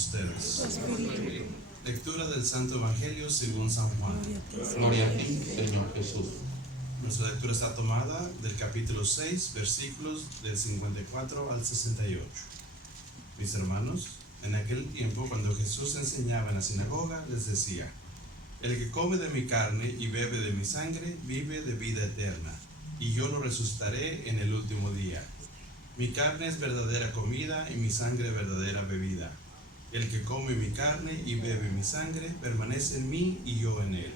ustedes. Lectura del Santo Evangelio según San Juan. Gloria a ti, Señor Jesús. Nuestra lectura está tomada del capítulo 6, versículos del 54 al 68. Mis hermanos, en aquel tiempo, cuando Jesús enseñaba en la sinagoga, les decía: el que come de mi carne y bebe de mi sangre, vive de vida eterna, y yo lo resucitaré en el último día. Mi carne es verdadera comida y mi sangre verdadera bebida. El que come mi carne y bebe mi sangre, permanece en mí y yo en él.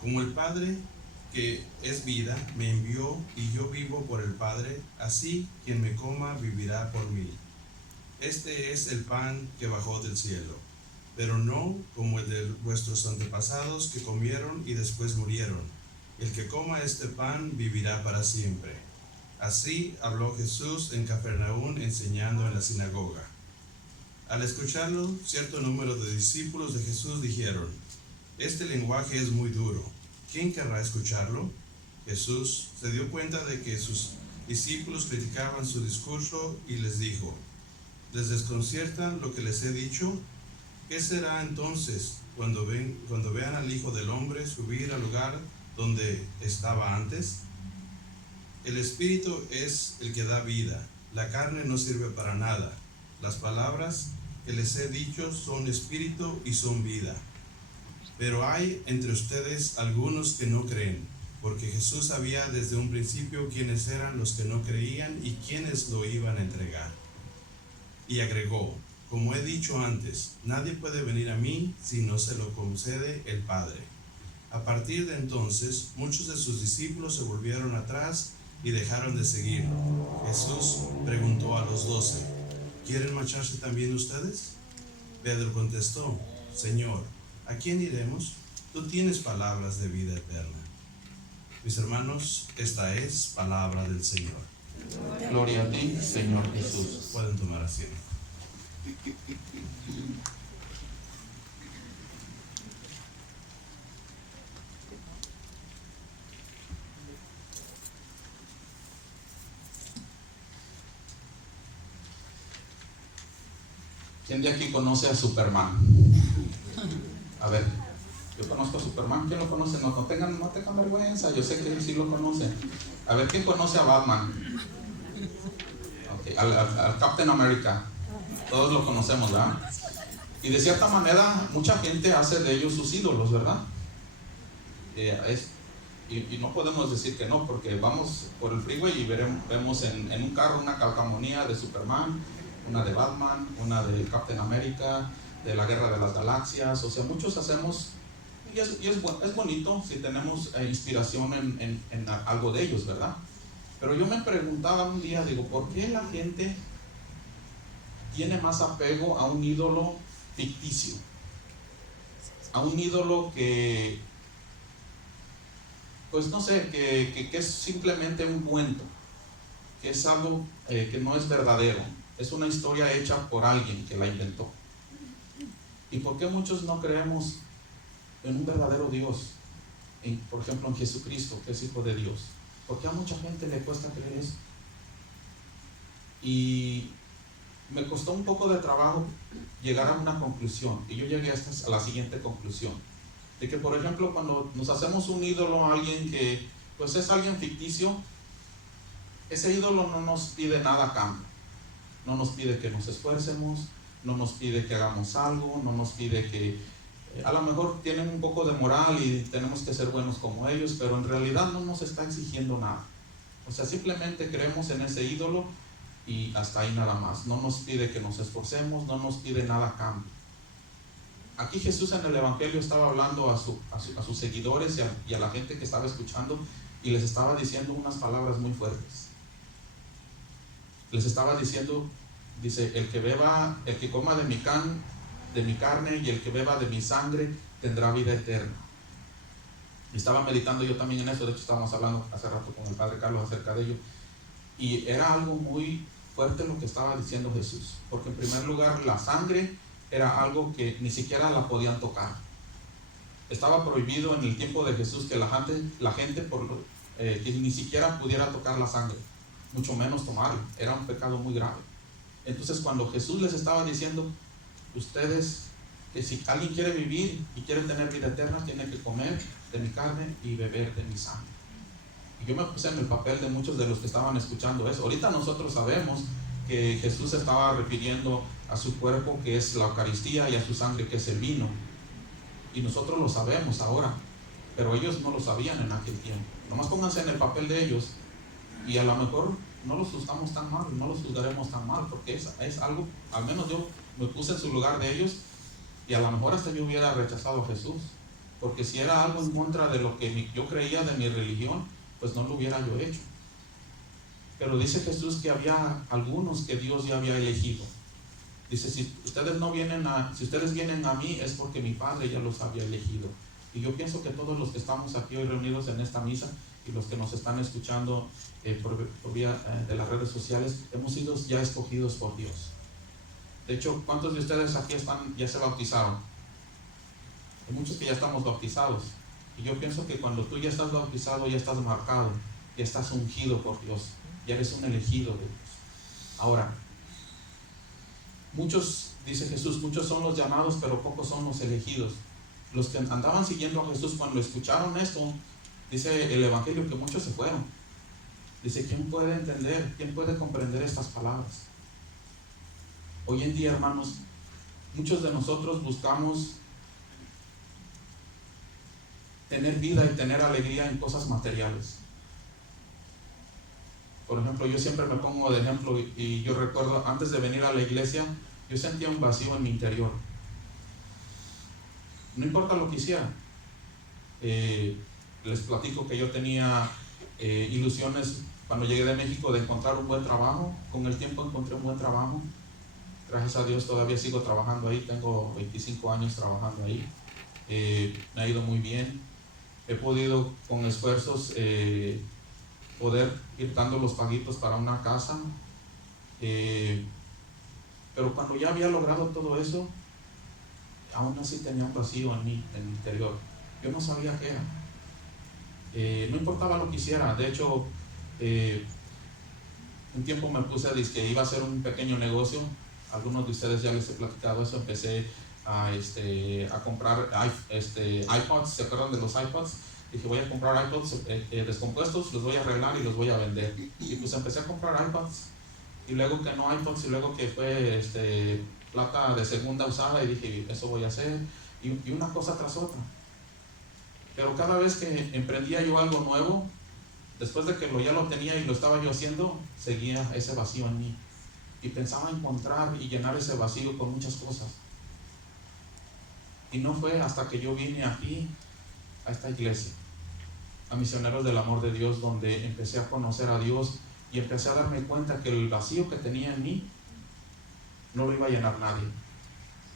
Como el Padre, que es vida, me envió y yo vivo por el Padre, así quien me coma vivirá por mí. Este es el pan que bajó del cielo, pero no como el de vuestros antepasados que comieron y después murieron. El que coma este pan vivirá para siempre. Así habló Jesús en Capernaum, enseñando en la sinagoga. Al escucharlo, cierto número de discípulos de Jesús dijeron: este lenguaje es muy duro, ¿quién querrá escucharlo? Jesús se dio cuenta de que sus discípulos criticaban su discurso y les dijo: ¿les desconcierta lo que les he dicho? ¿Qué será entonces cuando vean al Hijo del Hombre subir al lugar donde estaba antes? El Espíritu es el que da vida, la carne no sirve para nada. Las palabras que les he dicho son espíritu y son vida. Pero hay entre ustedes algunos que no creen, porque Jesús sabía desde un principio quiénes eran los que no creían y quiénes lo iban a entregar. Y agregó: como he dicho antes, nadie puede venir a mí si no se lo concede el Padre. A partir de entonces, muchos de sus discípulos se volvieron atrás y dejaron de seguirlo. Jesús preguntó a los 12: ¿quieren marcharse también ustedes? Pedro contestó: Señor, ¿a quién iremos? Tú tienes palabras de vida eterna. Mis hermanos, esta es palabra del Señor. Gloria a ti, Señor Jesús. Pueden tomar asiento. ¿Quién de aquí conoce a Superman? A ver, yo conozco a Superman. ¿Quién lo conoce? No tengan vergüenza, yo sé que sí lo conocen. A ver, ¿quién conoce a Batman? Okay. Al Captain America. Todos lo conocemos, ¿verdad? Y de cierta manera, mucha gente hace de ellos sus ídolos, ¿verdad? Y no podemos decir que no, porque vamos por el freeway y vemos en un carro una calcamonía de Superman, una de Batman, una de Captain America, de la Guerra de las Galaxias. O sea, muchos hacemos, y es bonito si tenemos inspiración en algo de ellos, ¿verdad? Pero yo me preguntaba un día, digo, ¿por qué la gente tiene más apego a un ídolo ficticio? A un ídolo que, pues no sé, que es simplemente un cuento, que es algo que no es verdadero. Es una historia hecha por alguien que la inventó. ¿Y por qué muchos no creemos en un verdadero Dios? Por ejemplo, en Jesucristo, que es Hijo de Dios. ¿Por qué a mucha gente le cuesta creer eso? Y me costó un poco de trabajo llegar a una conclusión. Y yo llegué a la siguiente conclusión. De que, por ejemplo, cuando nos hacemos un ídolo a alguien que pues es alguien ficticio, ese ídolo no nos pide nada a cambio. No nos pide que nos esfuercemos, no nos pide que hagamos algo, no nos pide que a lo mejor tienen un poco de moral y tenemos que ser buenos como ellos, pero en realidad no nos está exigiendo nada. O sea, simplemente creemos en ese ídolo y hasta ahí nada más. No nos pide que nos esforcemos, no nos pide nada a cambio. Aquí Jesús en el Evangelio estaba hablando a sus seguidores y a la gente que estaba escuchando, y les estaba diciendo unas palabras muy fuertes. Les estaba diciendo, dice: el que coma de mi carne y el que beba de mi sangre tendrá vida eterna. Y estaba meditando yo también en eso. De hecho, estábamos hablando hace rato con el Padre Carlos acerca de ello, y era algo muy fuerte lo que estaba diciendo Jesús, porque en primer lugar la sangre era algo que ni siquiera la podían tocar. Estaba prohibido en el tiempo de Jesús que la gente que ni siquiera pudiera tocar la sangre, mucho menos tomarla. Era un pecado muy grave. Entonces, cuando Jesús les estaba diciendo ustedes, que si alguien quiere vivir y quiere tener vida eterna, tiene que comer de mi carne y beber de mi sangre. Y yo me puse en el papel de muchos de los que estaban escuchando eso. Ahorita nosotros sabemos que Jesús estaba refiriendo a su cuerpo, que es la Eucaristía, y a su sangre, que es el vino. Y nosotros lo sabemos ahora, pero ellos no lo sabían en aquel tiempo. Nomás pónganse en el papel de ellos, y a lo mejor no los juzgamos tan mal, no los juzgaremos tan mal, porque es algo, al menos yo me puse en su lugar de ellos, y a lo mejor hasta yo hubiera rechazado a Jesús, porque si era algo en contra de lo que yo creía de mi religión, pues no lo hubiera yo hecho. Pero dice Jesús que había algunos que Dios ya había elegido. Dice, si ustedes vienen a mí, es porque mi Padre ya los había elegido. Y yo pienso que todos los que estamos aquí hoy reunidos en esta misa, y los que nos están escuchando por vía de las redes sociales, hemos sido ya escogidos por Dios. De hecho, ¿cuántos de ustedes aquí ya se bautizaron? Hay muchos que ya estamos bautizados. Y yo pienso que cuando tú ya estás bautizado, ya estás marcado, ya estás ungido por Dios, ya eres un elegido de Dios. Ahora, muchos, dice Jesús, muchos son los llamados, pero pocos son los elegidos. Los que andaban siguiendo a Jesús, cuando escucharon esto, dice el Evangelio que muchos se fueron. Dice, ¿quién puede entender? ¿Quién puede comprender estas palabras? Hoy en día, hermanos, muchos de nosotros buscamos tener vida y tener alegría en cosas materiales. Por ejemplo, yo siempre me pongo de ejemplo, y yo recuerdo, antes de venir a la iglesia, yo sentía un vacío en mi interior. No importa lo que hiciera. Les platico que yo tenía ilusiones cuando llegué de México de encontrar un buen trabajo. Con el tiempo encontré un buen trabajo. Gracias a Dios todavía sigo trabajando ahí. Tengo 25 años trabajando ahí. Me ha ido muy bien. He podido con esfuerzos poder ir dando los paguitos para una casa. Pero cuando ya había logrado todo eso, aún así tenía un vacío en mi interior. Yo no sabía qué era. No importaba lo que hiciera. De hecho, un tiempo me puse a decir que iba a hacer un pequeño negocio. Algunos de ustedes ya les he platicado eso. Empecé a comprar iPods. ¿Se acuerdan de los iPods? Dije, voy a comprar iPods descompuestos, los voy a arreglar y los voy a vender. Y pues empecé a comprar iPods. Y luego que no iPods, y luego que fue plata de segunda usada, y dije, eso voy a hacer. Y una cosa tras otra. Pero cada vez que emprendía yo algo nuevo, después de que ya lo tenía y lo estaba yo haciendo, seguía ese vacío en mí. Y pensaba encontrar y llenar ese vacío con muchas cosas. Y no fue hasta que yo vine aquí, a esta iglesia, a Misioneros del Amor de Dios, donde empecé a conocer a Dios y empecé a darme cuenta que el vacío que tenía en mí no lo iba a llenar nadie.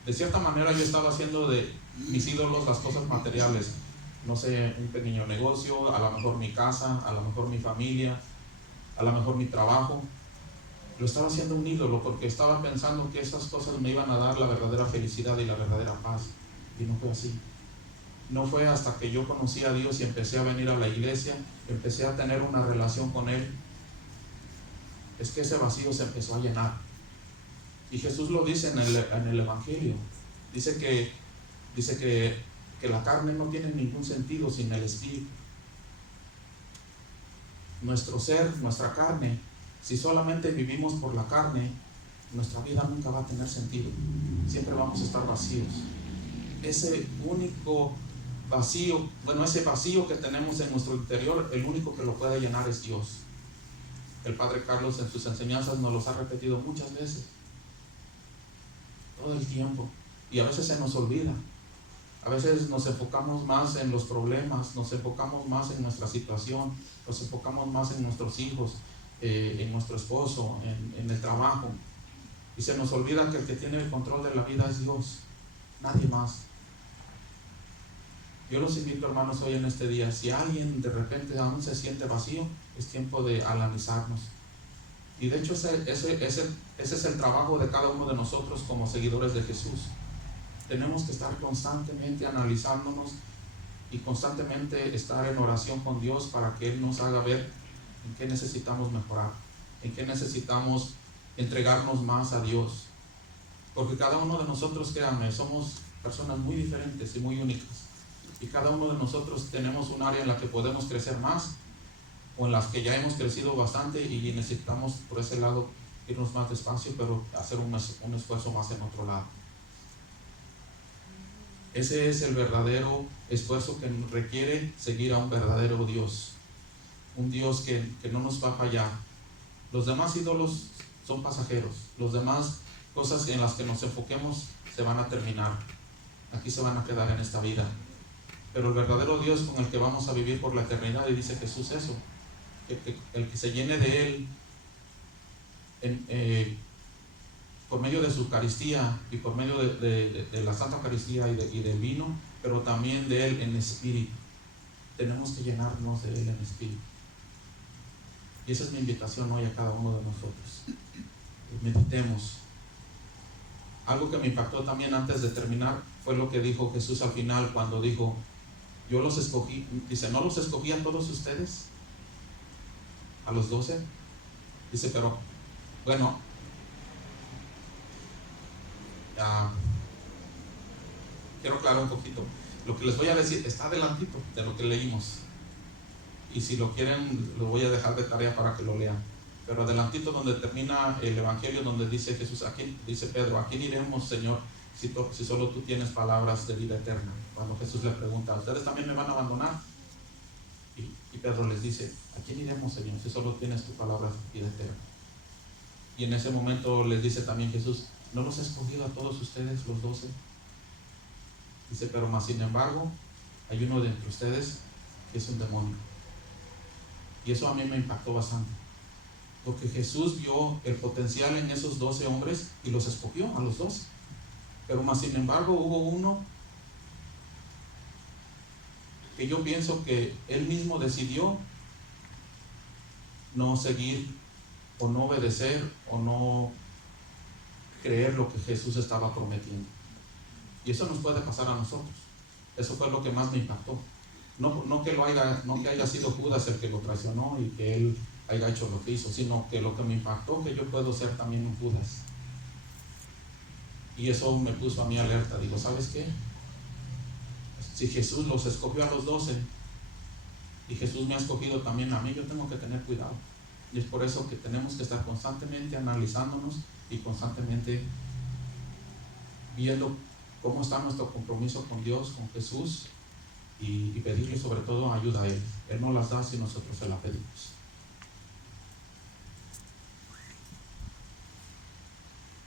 De cierta manera yo estaba haciendo de mis ídolos las cosas materiales. No sé, un pequeño negocio, a lo mejor mi casa, a lo mejor mi familia, a lo mejor mi trabajo. Lo estaba haciendo un ídolo porque estaba pensando que esas cosas me iban a dar la verdadera felicidad y la verdadera paz. Y no fue así. No fue hasta que yo conocí a Dios y empecé a venir a la iglesia, empecé a tener una relación con Él, es que ese vacío se empezó a llenar. Y Jesús lo dice en el Evangelio. Dice que la carne no tiene ningún sentido sin el Espíritu. Nuestro ser, nuestra carne, si solamente vivimos por la carne, nuestra vida nunca va a tener sentido. Siempre vamos a estar vacíos. Ese único vacío, ese vacío que tenemos en nuestro interior, el único que lo puede llenar es Dios. El Padre Carlos en sus enseñanzas nos los ha repetido muchas veces, todo el tiempo, y a veces se nos olvida. A veces nos enfocamos más en los problemas, nos enfocamos más en nuestra situación, nos enfocamos más en nuestros hijos, en nuestro esposo, en el trabajo, y se nos olvida que el que tiene el control de la vida es Dios, nadie más. Yo los invito, hermanos, hoy en este día, si alguien de repente aún se siente vacío, es tiempo de analizarnos. Y de hecho ese es el trabajo de cada uno de nosotros como seguidores de Jesús. Tenemos que estar constantemente analizándonos y constantemente estar en oración con Dios para que Él nos haga ver en qué necesitamos mejorar, en qué necesitamos entregarnos más a Dios. Porque cada uno de nosotros, créanme, somos personas muy diferentes y muy únicas. Y cada uno de nosotros tenemos un área en la que podemos crecer más, o en las que ya hemos crecido bastante y necesitamos por ese lado irnos más despacio, pero hacer un esfuerzo más en otro lado. Ese es el verdadero esfuerzo que requiere seguir a un verdadero Dios. Un Dios que no nos va a fallar. Los demás ídolos son pasajeros. Los demás cosas en las que nos enfoquemos se van a terminar. Aquí se van a quedar en esta vida. Pero el verdadero Dios con el que vamos a vivir por la eternidad, y dice Jesús eso, que el que se llene de Él por medio de su Eucaristía y por medio de la Santa Eucaristía y del vino, pero también de Él en espíritu. Tenemos que llenarnos de Él en espíritu. Y esa es mi invitación hoy a cada uno de nosotros. Meditemos. Algo que me impactó también antes de terminar fue lo que dijo Jesús al final cuando dijo: yo los escogí. Dice: ¿no los escogí a todos ustedes? A los 12. Dice: pero bueno, quiero aclarar un poquito. Lo que les voy a decir está adelantito de lo que leímos, y si lo quieren lo voy a dejar de tarea para que lo lean. Pero adelantito donde termina el Evangelio, donde dice Jesús, aquí dice Pedro: ¿a quién iremos, Señor, si solo tú tienes palabras de vida eterna? Cuando Jesús le pregunta: ¿ustedes también me van a abandonar? Y Pedro les dice: ¿a quién iremos, Señor, si solo tienes tu palabra de vida eterna? Y en ese momento les dice también Jesús: ¿no los he escogido a todos ustedes, los 12? Dice: pero más sin embargo hay uno de entre ustedes que es un demonio. Y eso a mí me impactó bastante, porque Jesús vio el potencial en esos 12 hombres y los escogió a los 12. Pero más sin embargo hubo uno que yo pienso que él mismo decidió no seguir o no obedecer o no creer lo que Jesús estaba prometiendo. Y eso nos puede pasar a nosotros. Eso fue lo que más me impactó. No que haya sido Judas el que lo traicionó y que él haya hecho lo que hizo, sino que lo que me impactó, que yo puedo ser también un Judas. Y eso me puso a mí alerta. Digo: ¿sabes qué? Si Jesús los escogió a los 12 y Jesús me ha escogido también a mí, yo tengo que tener cuidado. Y es por eso que tenemos que estar constantemente analizándonos y constantemente viendo cómo está nuestro compromiso con Dios, con Jesús, y pedirle sobre todo ayuda a Él. Él no las da si nosotros se la pedimos.